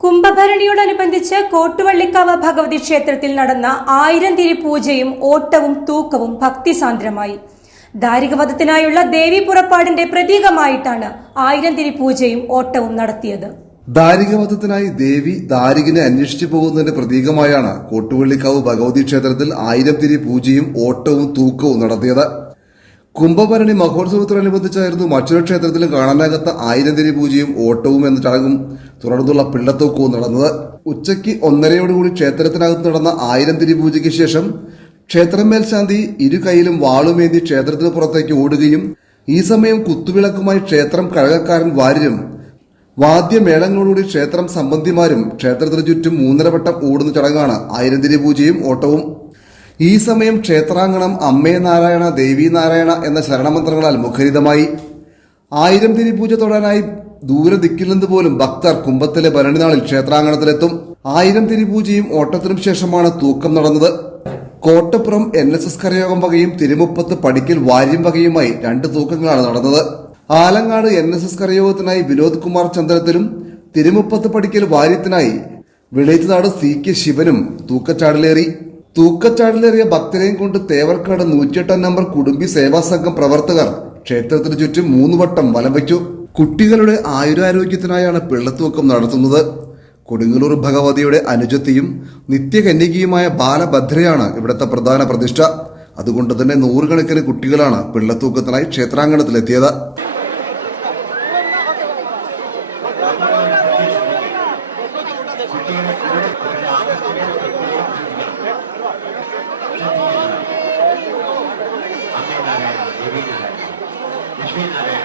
കുംഭഭരണിയോടനുബന്ധിച്ച് കോട്ടുവള്ളിക്കാവ് ഭഗവതി ക്ഷേത്രത്തിൽ നടന്ന ആയിരം തിരി പൂജയും ഓട്ടവും തൂക്കവും ഭക്തിസാന്ദ്രമായി. ദാരികവധത്തിനായുള്ള ദേവി പുറപ്പാടിന്റെ പ്രതീകമായിട്ടാണ് ആയിരം തിരി പൂജയും ഓട്ടവും നടത്തിയത്. ദാരികവധത്തിനായി ദേവി ദാരികനെ അന്വേഷിച്ചു പോകുന്നതിന്റെ പ്രതീകമായാണ് കോട്ടുവള്ളിക്കാവ് ഭഗവതി ക്ഷേത്രത്തിൽ ആയിരം തിരി പൂജയും ഓട്ടവും തൂക്കവും നടത്തിയത്. കുംഭഭരണി മഹോത്സവത്തോടനുബന്ധിച്ചായിരുന്നു മറ്റൊരു ക്ഷേത്രത്തിലും കാണാനാകാത്ത ആയിരന്തിരി തിരി പൂജയും ഓട്ടവും എന്ന ചടങ്ങും തുടർന്നുള്ള പിള്ളത്തൂക്കവും നടന്നത്. ഉച്ചയ്ക്ക് ഒന്നരയോടുകൂടി ക്ഷേത്രത്തിനകത്ത് നടന്ന ആയിരം തിരി പൂജയ്ക്ക് ശേഷം ക്ഷേത്രം മേൽശാന്തി ഇരു കൈയിലും വാളുമേന്തി ക്ഷേത്രത്തിന് പുറത്തേക്ക് ഓടുകയും ഈ സമയം കുത്തുവിളക്കുമായി ക്ഷേത്രം കഴകക്കാരൻ വാര്യരും വാദ്യമേളങ്ങളോടുകൂടി ക്ഷേത്രം സംബന്ധിമാരും ക്ഷേത്രത്തിന് ചുറ്റും മൂന്നര വട്ടം ഓടുന്ന ചടങ്ങാണ് ആയിരന്തിരി പൂജയും ഓട്ടവും. ഈ സമയം ക്ഷേത്രാങ്കണം അമ്മേ നാരായണ ദേവി നാരായണ എന്ന ശരണമന്ത്രങ്ങളാൽ മുഖരിതമായി. ആയിരം തിരി പൂജ തൊടാനായി ദൂരെ ദിക്കിൽ നിന്ന് പോലും ഭക്തർ കുംഭത്തിലെ ഭരണിനാളിൽ ക്ഷേത്രാങ്കണത്തിലെത്തും. ആയിരം തിരി പൂജയും ഓട്ടത്തിനും ശേഷമാണ് തൂക്കം നടന്നത്. കോട്ടപ്പുറം എൻ എസ് എസ് കരയോഗം വകയും തിരുമുപ്പത്ത് പടിക്കൽ വാര്യം വകയുമായി രണ്ട് തൂക്കങ്ങളാണ് നടന്നത്. ആലങ്ങാട് എൻ എസ് എസ് കരയോഗത്തിനായി വിനോദ് കുമാർ ചന്ദ്രത്തിലും തിരുമുപ്പത്ത് പടിക്കൽ വാര്യത്തിനായി വിളയത്തുനാട് സി കെ ശിവനും തൂക്കച്ചാടിലേറി. തൂക്കച്ചാടിലേറിയ ഭക്തരെയും കൊണ്ട് തേവർക്കാട് നൂറ്റിയെട്ടാം നമ്പർ കുടുംബി സേവാ സംഘം പ്രവർത്തകർ ക്ഷേത്രത്തിന് ചുറ്റും മൂന്ന് വട്ടം വലം വെച്ചു. കുട്ടികളുടെ ആയുരാരോഗ്യത്തിനായാണ് പിള്ളത്തൂക്കം നടത്തുന്നത്. കൊടുങ്ങല്ലൂർ ഭഗവതിയുടെ അനുജത്തിയും നിത്യകന്യകയുമായ ബാലഭദ്രയാണ് ഇവിടുത്തെ പ്രധാന പ്രതിഷ്ഠ. അതുകൊണ്ട് തന്നെ നൂറുകണക്കിന് കുട്ടികളാണ് പിള്ളത്തൂക്കത്തിനായി ക്ഷേത്രാങ്കണത്തിലെത്തിയത്. Thank you. which means that